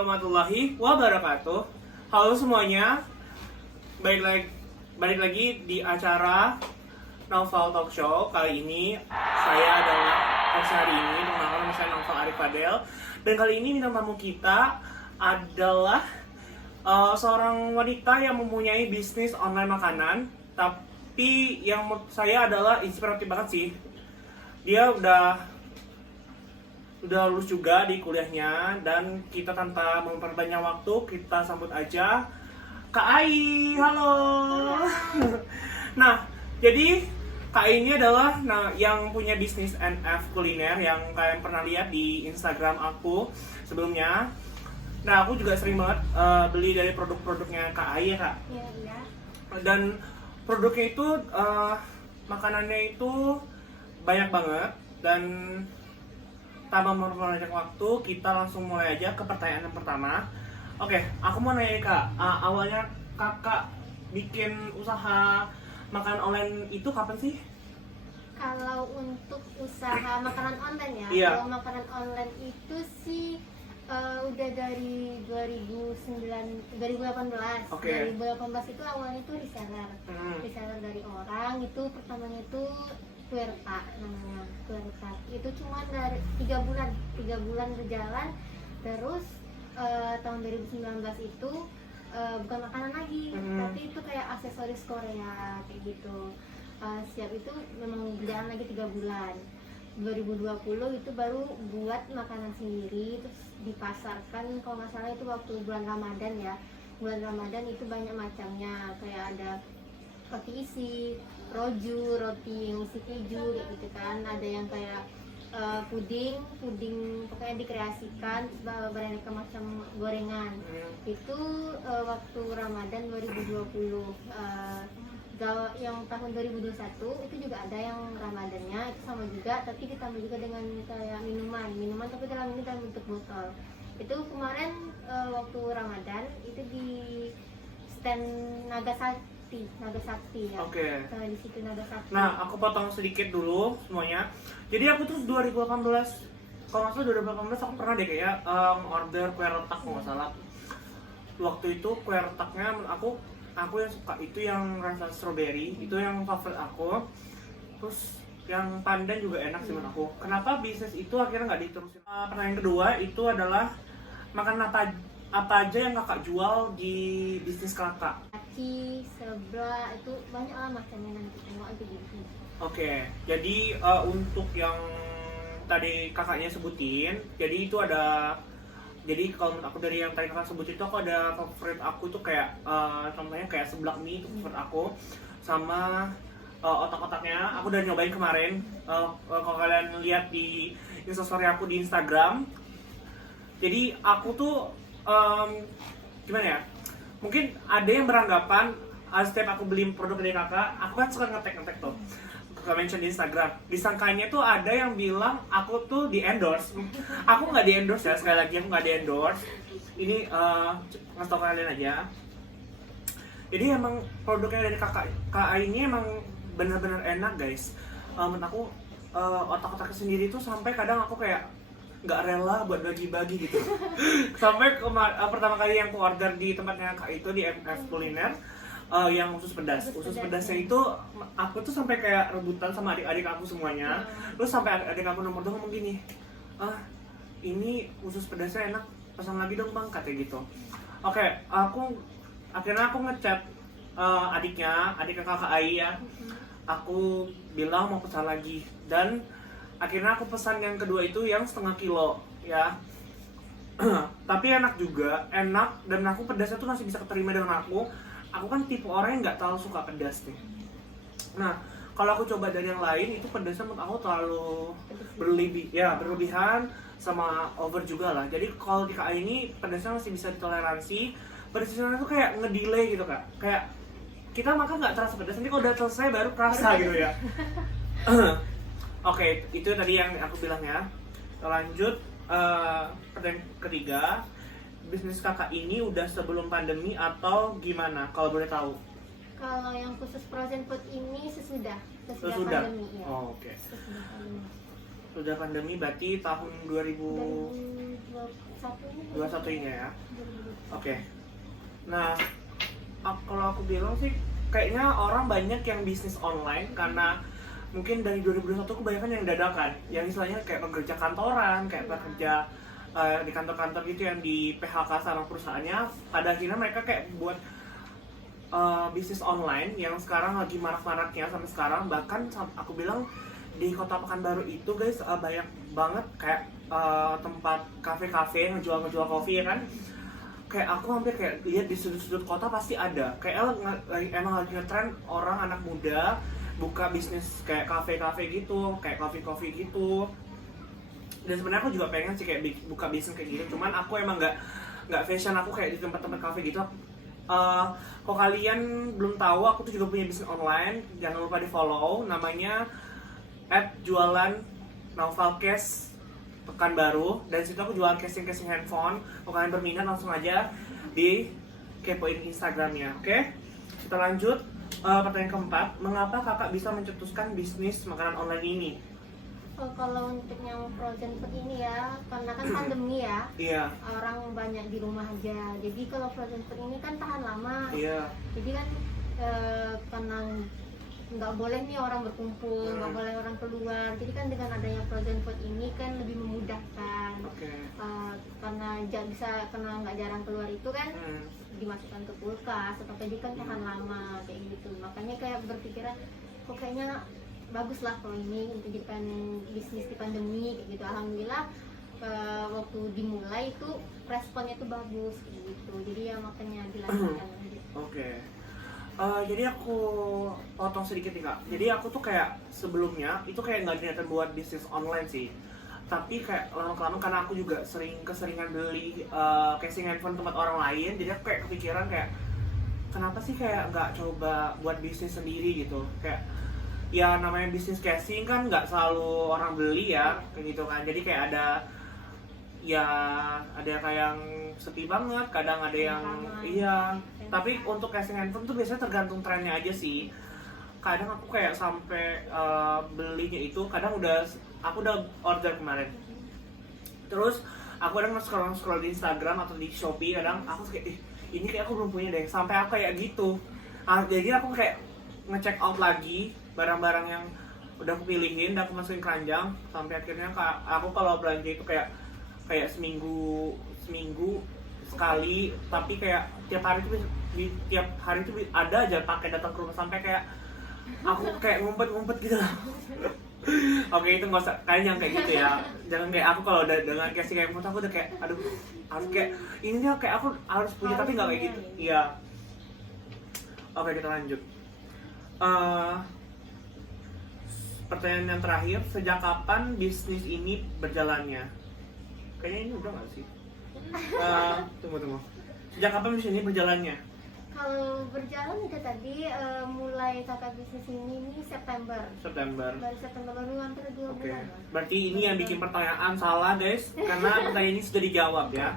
warahmatullahi wabarakatuh. Halo semuanya, balik lagi di acara Naufal Talk Show. Kali ini saya adalah host hari ini, nama saya Naufal Arif Fadel. Dan kali ini bintang tamu kita adalah seorang wanita yang mempunyai bisnis online makanan. Tapi yang menurut saya adalah inspiratif banget sih. Dia udah lulus juga di kuliahnya, dan kita tanpa memperbanyak waktu, kita sambut aja Kak Ai. Halo. Nah, jadi Kak Ai ini adalah yang punya bisnis NF kuliner yang kalian pernah lihat di Instagram aku sebelumnya. Nah, aku juga sering banget beli dari produk-produknya Kak Ai ya Kak. Iya. Dan produknya itu makanannya itu banyak banget, dan tanpa memperpanjang waktu, kita langsung mulai aja ke pertanyaan yang pertama. Oke, aku mau nanya Kak, awalnya Kakak bikin usaha makanan online itu kapan sih? Kalau untuk usaha makanan online ya, Iya. Kalau makanan online itu sih udah dari 2018. Oke. 2018 itu awalnya itu reseller. Reseller dari orang, itu pertamanya itu Querta namanya, Querta. Itu cuma dari 3 bulan berjalan. Terus tahun 2019 itu bukan makanan lagi, tapi itu kayak aksesoris Korea kayak gitu. Siap itu memang berjalan lagi 3 bulan. 2020 itu baru buat makanan sendiri, terus dipasarkan. Kalau nggak salah itu waktu bulan Ramadan ya. Bulan Ramadan itu banyak macamnya, kayak ada roti isi, roju, roti yang isi keju kayak gitu kan. Ada yang kayak puding pokoknya dikreasikan, beraneka macam gorengan. Itu waktu Ramadan 2020. Yang tahun 2021 itu juga ada yang Ramadannya itu sama juga, tapi ditambah juga dengan kayak minuman tapi dalam bentuk botol. Itu kemarin waktu Ramadan itu di stand Nagasakti ya. Oke. Di situ Nagasakti. Nah, aku potong sedikit dulu semuanya. Jadi aku tuh 2018, kalau nggak salah 2018 aku pernah deh kayak order kue retak kalau nggak salah. Waktu itu kue retaknya aku yang suka itu yang rasa strawberry, itu yang favorit aku. Terus yang pandan juga enak sih menurut aku. Kenapa bisnis itu akhirnya nggak diterusin? Pertanyaan kedua itu adalah makanan apa aja yang kakak jual di bisnis kakak? Aci, sebelah itu banyak lah macamnya, nanti tengok aja gitu. Oke, jadi untuk yang tadi kakaknya sebutin, jadi itu ada. Jadi kalau menurut aku dari yang tadi kakak sebut itu, aku ada favorit aku tuh kayak contohnya kayak seblak mie itu favorit aku, sama otak-otaknya aku udah nyobain kemarin. Kalau kalian lihat di instastory aku di Instagram, jadi aku tuh gimana ya? Mungkin ada yang beranggapan setiap aku beli produk dari kakak, aku kan suka ngetek tuh. Kakak mention di Instagram, disangkanya tuh ada yang bilang aku tuh di endorse. Aku nggak di endorse ya, sekali lagi aku nggak di endorse. Ini ngasih tau kalian aja. Jadi emang produknya dari kakak ini emang benar-benar enak guys. Menurut aku otak-otaknya sendiri tuh sampai kadang aku kayak nggak rela buat bagi-bagi gitu. Sampai pertama kali yang aku order di tempatnya kak itu di MF Kuliner, yang usus pedasnya itu aku tuh sampai kayak rebutan sama adik-adik aku semuanya. Terus sampai adik aku nomor 2 ngomong gini, ini usus pedasnya enak, pesan lagi dong bang, katanya gitu. Oke, akhirnya aku ngechat adik kakak Ai ya. Aku bilang mau pesan lagi, dan akhirnya aku pesan yang kedua itu yang setengah kilo ya. Tapi enak dan aku pedasnya tuh masih bisa keterima dengan aku. Aku kan tipe orang yang nggak terlalu suka pedas nih. Nah, kalau aku coba dari yang lain itu pedasnya menurut aku terlalu berlebihan sama over juga lah. Jadi kalau di KA ini pedasnya masih bisa ditoleransi. Pedasnya tuh kayak ngedelay gitu kak. Kayak kita makan nggak terasa pedas, nanti kalau udah selesai baru kerasa gitu ya. Oke, itu tadi yang aku bilang ya. Lanjut pertanyaan ketiga. Bisnis kakak ini udah sebelum pandemi atau gimana kalau boleh tahu? Kalau yang khusus frozen food ini sesudah Sesudah? pandemi ya. Oh, oke. Sesudah pandemi. Sudah pandemi berarti tahun 2021 ini ya. Oke. Nah, kalau aku bilang sih kayaknya orang banyak yang bisnis online karena mungkin dari 2021 kebanyakan yang dadakan, yang istilahnya kayak pekerja kantoran, kayak pekerja di kantor-kantor gitu yang di PHK sama perusahaannya. Pada akhirnya mereka kayak buat bisnis online yang sekarang lagi marak-maraknya sampai sekarang. Bahkan aku bilang di Kota Pekanbaru itu guys banyak banget kayak tempat kafe-kafe ngejual kopi ya kan. Kayak aku hampir kayak lihat di sudut-sudut kota pasti ada. Kayak emang lagi ngetren orang anak muda buka bisnis kayak kafe-kafe gitu, kayak coffee gitu. Dan sebenarnya aku juga pengen sih kayak buka bisnis kayak gitu. Cuman aku emang nggak fashion aku kayak di tempat-tempat kafe gitu. Kalau kalian belum tahu, aku tuh juga punya bisnis online. Jangan lupa di follow. Namanya @jualan_novelcase Pekanbaru. Dan situ aku jual casing handphone. Kalau kalian berminat langsung aja di kepoin Instagramnya. Oke? Kita lanjut. Pertanyaan keempat, mengapa kakak bisa mencetuskan bisnis makanan online ini? Kalau untuk yang frozen food ini ya, karena kan pandemi ya, Iya. orang banyak di rumah aja. Jadi kalau frozen food ini kan tahan lama. Iya. Jadi kan karena nggak boleh nih orang berkumpul, nggak boleh orang keluar. Jadi kan dengan adanya frozen food ini kan lebih memudahkan. Oke. Karena nggak jarang keluar itu kan dimasukkan ke kulkas atau jadi kan tahan lama kayak gitu. Makanya kayak berpikiran kok kayaknya bagus lah kalau ini untuk jadikan bisnis di pandemi kayak gitu. Alhamdulillah waktu dimulai itu responnya tuh bagus kayak gitu. Jadi ya makanya dilanjutkan. Oke. Jadi aku potong sedikit nih kak. Jadi aku tuh kayak sebelumnya itu kayak nggak niatan buat bisnis online sih. Tapi kayak lama-kelamaan karena aku juga keseringan beli casing handphone tempat orang lain. Jadi aku kayak kepikiran kayak kenapa sih kayak nggak coba buat bisnis sendiri gitu. Kayak ya namanya bisnis casing kan nggak selalu orang beli ya kayak gitu kan. Jadi kayak ada kayak yang sepi banget, kadang ada yang iya. Tapi untuk casing handphone tuh biasanya tergantung trennya aja sih. Kadang aku kayak sampai belinya itu kadang aku udah order kemarin. Terus aku kadang scroll di Instagram atau di Shopee, kadang aku kayak ini kayak aku belum punya deh. Sampai aku kayak gitu. Jadi aku kayak ngecek out lagi barang-barang yang udah aku pilihin, udah aku masukin keranjang. Sampai akhirnya aku kalau belanja itu kayak seminggu sekali, tapi kayak tiap hari tuh ada aja pakai datang ke rumah, sampai kayak aku kayak ngumpet gitu lah. Oke, itu nggak usah kalian yang kayak gitu ya. Jangan kayak aku kalau dengan casing handphone aku udah kayak aduh harus kayak ini nih kayak aku harus punya tapi nggak kayak gitu. Iya. Oke, kita lanjut. Pertanyaan yang terakhir, sejak kapan bisnis ini berjalannya? Kayaknya ini udah nggak sih? Tunggu. Sejak kapan bisnis ini berjalannya? Kalau berjalan udah tadi mulai kakak bisnis ini September. Baru September baru hampir 2 bulan. Berarti ini yang bikin pertanyaan salah guys, karena pertanyaan ini sudah dijawab ya.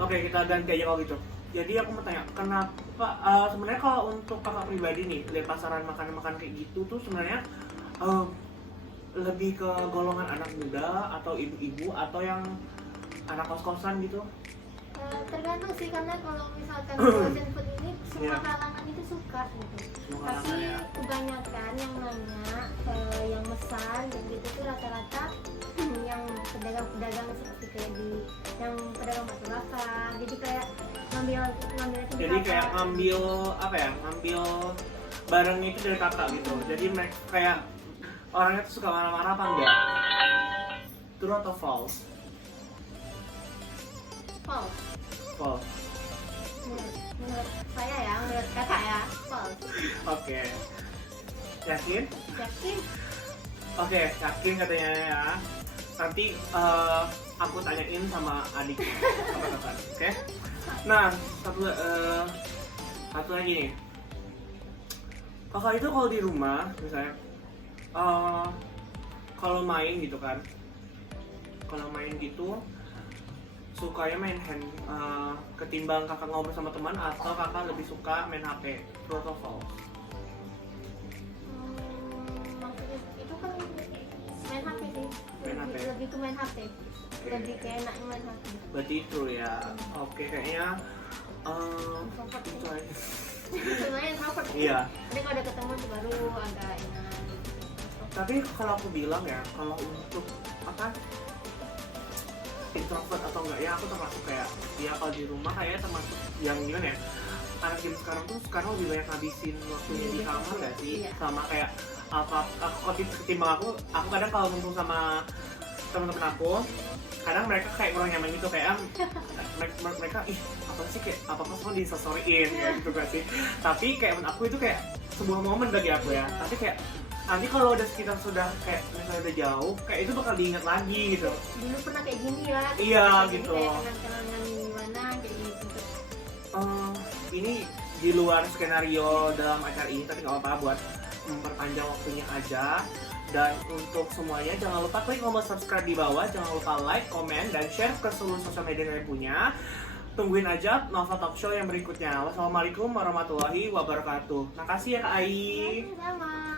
Oke, kita ganti aja kalau gitu. Jadi aku mau tanya, kenapa sebenarnya kalau untuk kakak pribadi nih, lihat pasaran makanan kayak gitu tuh sebenarnya lebih ke golongan anak muda atau ibu-ibu atau yang anak kos-kosan gitu? Tergantung sih, karena kalau misalkan frozen food ini semua kalangan itu suka gitu. Tapi kebanyakan yang nanya, yang mesan gitu tuh rata-rata yang pedagang-pedagang seperti kayak yang pedagang batu bata. Jadi kayak ngambil jadi kayak ngambil barangnya itu dari kakak gitu. Jadi mereka kayak orangnya tuh suka marah-marah apa enggak? True atau false? False. Menurut saya ya, menurut kakak ya, false. Oke. Yakin? Oke, yakin katanya ya. Nanti aku tanyain sama adiknya apa kata. Oke. Nah, satu lagi nih. Kakak itu kalau di rumah misalnya kalau main gitu kan. Kalau main gitu sukanya main ketimbang kakak ngobrol sama teman, atau kakak lebih suka main HP? True atau false? Maksudnya itu kan main HP sih. Main lebih ke main HP, lebih kayak enaknya main HP. Berarti itu ya. Oke, kayaknya Introvert itu sih. aja. Sebenarnya introvert. Iya. Tapi kalau ada ketemu tuh baru agak enak. Tapi kalau aku bilang ya, kalau untuk apa introvert atau enggak ya, aku termasuk kayak ya kalau di rumah kayak termasuk yang gimana ya, anak game sekarang tuh sekarang lebih banyak ngabisin waktunya di kamar nggak sih? Iya. Sama kayak apa aku ketimbang aku kadang kalau ngumpul sama teman-teman aku, kadang mereka kayak kurang nyaman gitu kayak mereka ih apa sih kayak apa semua disosoriin kayak gitu gak sih? Tapi kayak menurut aku itu kayak sebuah momen bagi aku ya. Tapi kayak nanti kalau udah sekitar sudah kayak misalnya udah jauh, kayak itu bakal diingat lagi gitu. Dulu pernah kayak gini ya. Iya, Jadi gitu. kayak kenang-kenangan gimana kayak gitu. Ini di luar skenario dalam acara ini, tapi nggak apa-apa buat memperpanjang waktunya aja. Dan untuk semuanya jangan lupa klik tombol subscribe di bawah, jangan lupa like, comment, dan share ke seluruh sosial media yang kalian punya. Tungguin aja Nova Talk Show yang berikutnya. Wassalamualaikum warahmatullahi wabarakatuh. Makasih ya Kak Ai. Sama.